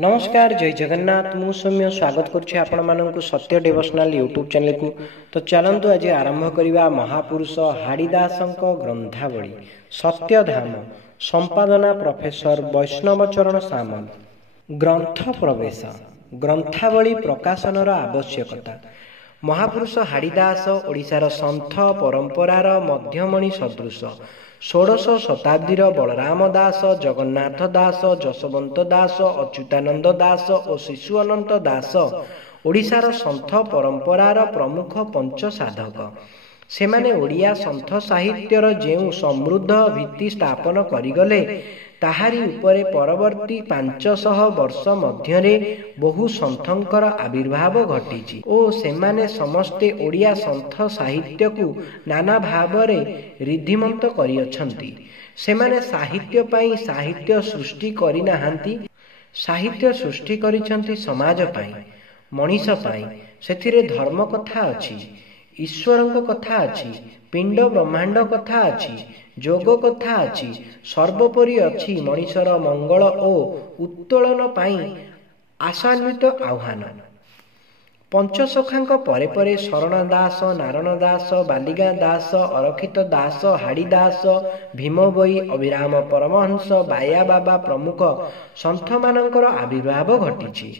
नमस्कार जय जगन्नाथ मु सौम्य स्वागत करुच्ची आपण मानकु सत्य डिवोशनल यूट्यूब चैनल को। तो चलंतु आज आरंभ करिबा महापुरुष हाड़ीदासंक ग्रंथावली सत्यधाम संपादना प्रोफेसर वैष्णव चरण सामल। ग्रंथ प्रवेश ग्रंथावली प्रकाशनर आवश्यकता। महापुरुष हाड़ीदास ओडिशार सन्थ परंपरार मध्यमणि सदृश। षोडश शताब्दीर बलराम दास, जगन्नाथ दास, जशवंत दास, अच्युतानंद दास और शिशु अनंत दास ओडिशार सन्थ परंपरार प्रमुख पंच साधक। सेमाने ओडिया सन्थ साहित्यर जेउ समृद्ध भित्ति स्थापन करिगले ताहारी उपरे परवर्ती 500 वर्ष मध्यरे बहु सन्थंकर आविर्भाव घटिछि ओ सेमाने समस्ते ओडिया सन्थ साहित्य को नाना भावरे रिद्धिमंत करिअछन्ति। सेमाने साहित्य पाई साहित्य सृष्टि करि नाहांती, साहित्य सृष्टि करिछन्ति समाज पाई, मनीष पाई। सेथिरे धर्म कथा अछि, ईश्वरଙ୍କ कथा अछि, पिंड ब्रह्मांड कथा अछि, जोग कथा अछि, सर्वोपरि अछि मनीषर मंगल ओ उत्तोलन पाई आशान्वित आह्वान। पंचसखांक परे परे शरण दास, नारायण दास, बालिगा दास, अरखित दास, हाड़ी दास, भीमबई, अभिराम परमहंस, बाया बाबा प्रमुख सन्थ मानकर आविर्भाव घटिछि।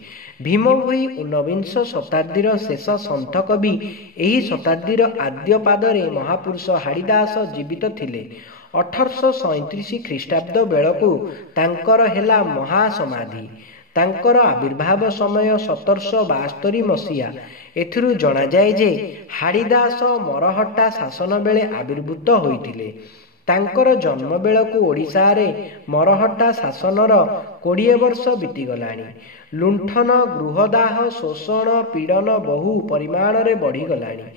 भीमबई 19 शताब्दीर शेष सन्थ कवि। एही शताब्दीर आद्य पादरे महापुरुष हाड़ीदास जीवित थिले। 1837 ख्रीष्टाब्द बेलकु तांकर हेला महासमाधि। तांकर आविर्भाव समय 1772 मसीहा। एथिरु जणा जाय जे हाड़ीदास मरहट्टा शासन बेले आविर्भूत होइथिले। तांकर जन्म बेलकु ओडिशा रे मरहट्टा शासनर 20 वर्ष बीतीगलाणी। लुंठन, गृहदाह, शोषण, पीड़न बहु परिमाण रे बढ़ीगलाणी।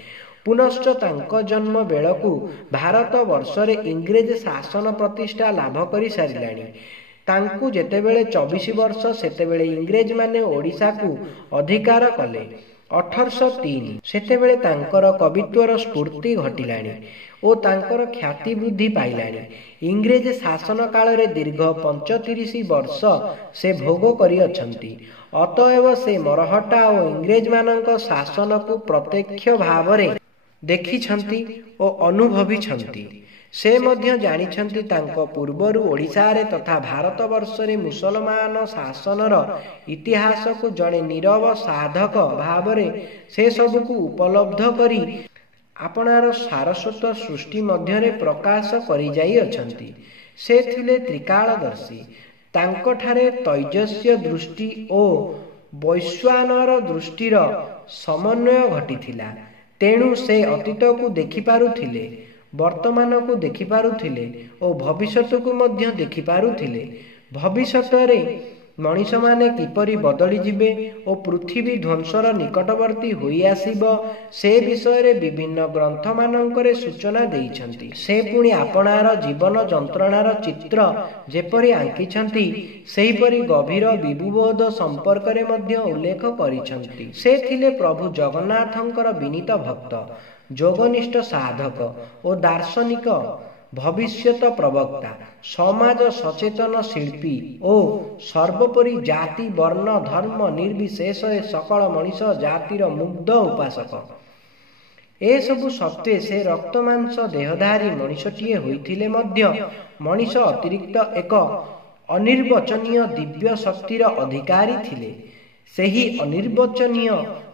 पुनश्च तांक जन्म बेलकु भारत वर्ष रे इंग्रेज शासन प्रतिष्ठा लाभ करि सारिलाणी। तांकु जेतेबेले 24 वर्ष सेतेबेले इंग्रेज माने ओडिशा को अधिकार कले। 1803 सेतेबेले तांकर कवित्वर स्फूर्ति घटिलाणी ओ तांकर ख्याति वृद्धि पाइलाणी। इंग्रेज शासन काल रे दीर्घ 35 वर्ष से भोग करिअछन्ति। अतएव से मरहट्टा और इंग्रेज मानक शासन को प्रत्यक्ष भावरे देखिछन्ति ओ अनुभवी छन्ति। से मध्य जानिछन्ति तांको पूर्वरु ओडिशा रे तथा भारत वर्ष रे मुसलमान शासनर इतिहास को जणे नीरव साधक भावरे से सबको उपलब्ध करी आपणार सारस्वत सृष्टि मध्यरे प्रकाश करि जाई अछन्ति। से थिले त्रिकालदर्शी। तांकठारे तैजस्य दृष्टि ओ वैश्वानर दृष्टिर समन्वय घटिथिला। तेणु से अतीत को देखि पारुथिले, वर्तमान को देखि पारुथिले ओ भविष्यत को मध्य देखि पारुथिले। भविष्यत रे मनीष माने किपरि बदली जिबे ओ पृथ्वी ध्वंसर निकटवर्ती होई आसीबो से विषय रे विभिन्न ग्रंथ मानकरे सूचना देइछन्ति। से पुणी आपणार जीवन जंत्रणार चित्र जेपरि आंकिछन्ति सेहीपरि गभीर विबुबोध संपर्क रे मध्य उल्लेख करिछन्ति। से थिले प्रभु जगन्नाथंकर विनीत भक्त, जोगनिष्ठ साधक ओ दार्शनिक, भविष्यत प्रवक्ता, समाज सचेतन शिल्पी ओ सर्वोपरि जाति वर्ण धर्म निर्विशेष सकल मनीष जातिर मुग्ध उपासक। ए सबु सत्वे से रक्तमांस देहधारी मनीषटिए होइथिले मध्य मनीष अतिरिक्त एक अनिर्वचनीय दिव्य शक्तिर अधिकारी थिले। सेही अनिर्वचनीय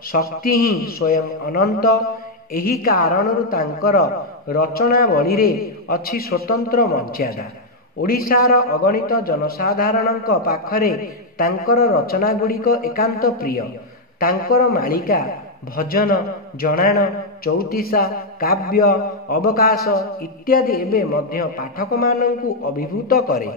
शक्ति ही स्वयं अनंत। एही कारणरु तांकर रचनावली रे अछि स्वतंत्र मर्यादा। ओडिशार अगणित जनसाधारणक पाखरे तांकर रचना गुड़िक एकांत प्रिय। तांकर मालिका, भजन, जणाण, चौतीसा, काव्य, अवकाश इत्यादि एबे मध्य पाठक माननकु अभिभूत करे।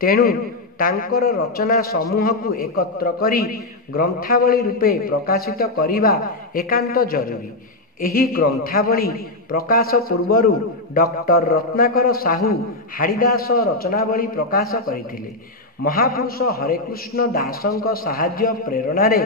तेणु तांकर रचना समूह को एकत्र करी ग्रंथावली रूपे प्रकाशित करिबा एकांत जरूरी। एही ग्रंथावली प्रकाश पूर्वरु डॉक्टर रत्नाकर साहू हाड़ीदास रचनावली प्रकाश करिथिले। महापुरुष हरेकृष्ण दासଙ୍କ साहाय्य प्रेरणारे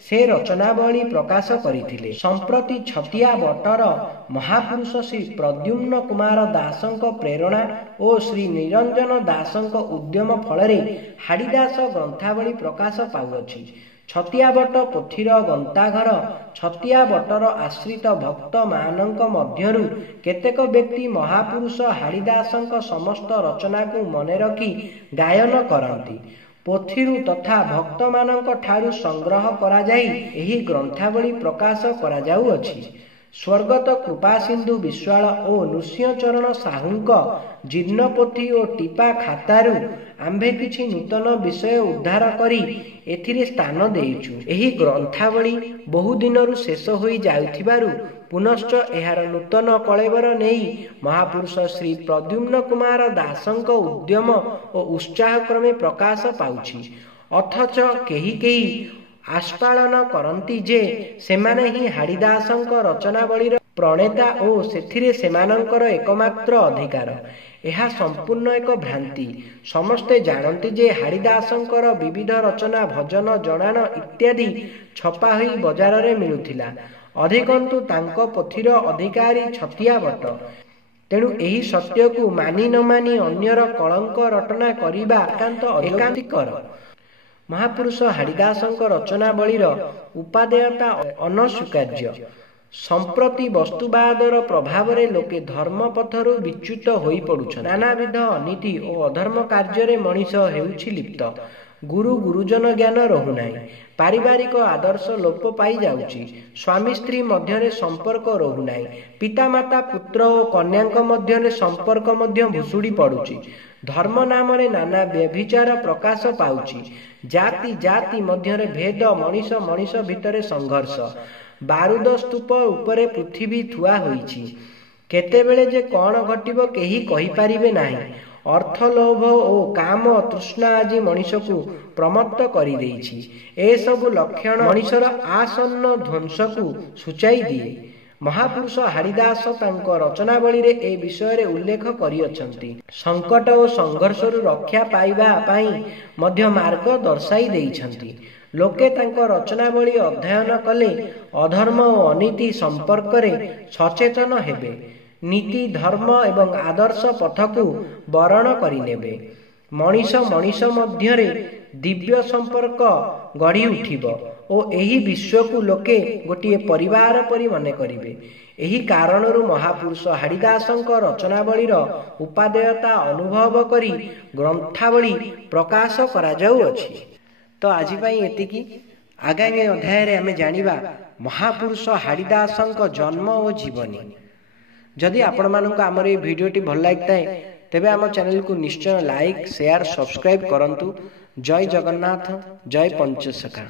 से रचनावली प्रकाश करथिले। संप्रति छतिया बटर महापुरुष श्री प्रद्युम्न कुमार दासଙ୍କ प्रेरणा और श्री निरंजन दासଙ୍କ उद्यम फलरे हाड़ीदास ग्रंथावली प्रकाश पाउअछि। छतिया बट पोथीर गंताघर छतिया बटर आश्रित भक्त मानक मध्यरु केतेक व्यक्ति महापुरुष हाड़ीदासଙ୍କ समस्त रचना को मने रखी गायन करती। पोथीरु तथा भक्त मानक ठारु संग्रह करा जाई एही ग्रंथावली प्रकाश करा जाउअछि। स्वर्गत कृपा सिंधु विश्वाल और नृसिंहचरण साहूंक जीर्ण पोथी और टीपा खातारु आंभे किछि नूतन विषय उद्धार करी एथिरे स्थान देइछु। एही ग्रंथावली बहु दिनरु शेष होई जाउथिबारु पुनश्च एहार नूतन कलेवर नेई महापुरुष श्री प्रद्युम्न कुमार दासଙ୍କ उद्यम और उत्साह क्रमे प्रकाश पाउछि। अथच केही केही आस्पालन करती जे सेमाने ही हाड़ीदासଙ୍କ रचनावलीर प्रणेता और सेथिरे सेमानंकर एकमात्र अधिकार। यह संपूर्ण एक भ्रांति। समस्ते जानती जे हाड़ीदासंकर विविध रचना भजन जनान इत्यादि छपा होई बजार रे मिलुथिला। अधिकंतु तांको पोथीर अधिकारी छतिया बट। तेणु एही सत्य को मानी न मानी अन्यर कलंक रटना करिबा एकांतिकर। महापुरुष हाड़ीदासଙ୍କ रचनावलीर उपादेयता अनस्वीकार्य। संप्रति वस्तुवादर प्रभाव लोके धर्म पथरु विच्युत होई पड़ुछन्। नानाविध अनीति और अधर्म कार्य मनीष हेउछि लिप्त। गुरु गुरुजन ज्ञान रहुनाई। पारिवारिक आदर्श लोप पाई जाउछि। स्वामी स्त्री मध्यरे संपर्क रहुनाई। पितामाता पुत्र और कन्याक मध्यरे संपर्क मध्य भुसुड़ी पड़ुछि। धर्म नाम रे नाना व्यभिचार प्रकाश पाउछि। जाति जाति मध्यरे भेद मनीष मनीष भितरे संघर्ष। बारूद स्तूप उपरे पृथ्वी थुआ होइछि। केतेबेले जे कौन घटिबो केही कहि पारिबे नाही। अर्थ लोभ और काम तृष्णा आदि मनीष को प्रमत्त करि देइछि। ए सब लक्षण मनीषर आसन्न ध्वंस को सूचाई दिए। महापुरुष हाड़ीदास तांको रचनावली रे ए विषय रे उल्लेख करिअछंती। संकट और संघर्ष रक्षा पाइबा पाई मध्य मार्ग दर्शाई देइछंती। लोके तांको रचनावली अध्ययन कले अधर्म और अनीति संपर्क रे सचेतन हेबे। नीति धर्म एवं आदर्श पथ को वरण करिनेबे। मनीष मनीष मध्यरे दिव्य संपर्क गढ़ी उठिबो और एही विश्व को लोके गोटे परिवार परि मने करिवे। एही कारणरु महापुरुष हाड़ीदासଙ୍କ रचनावलीर उपादेयता अनुभव करी ग्रंथावली प्रकाश करा जाउअछि। तो आज पाई एतिकी। आगामी अध्याय रे आमे जानिबा महापुरुष हाड़ीदासଙ୍କ जन्म और जीवनी। जदि आपण मानक आमर ये भिडियोटी भल लगे तेबे आम चैनल को निश्चय लाइक शेयर सब्सक्राइब करंतु। जय जगन्नाथ जय पंचसखा।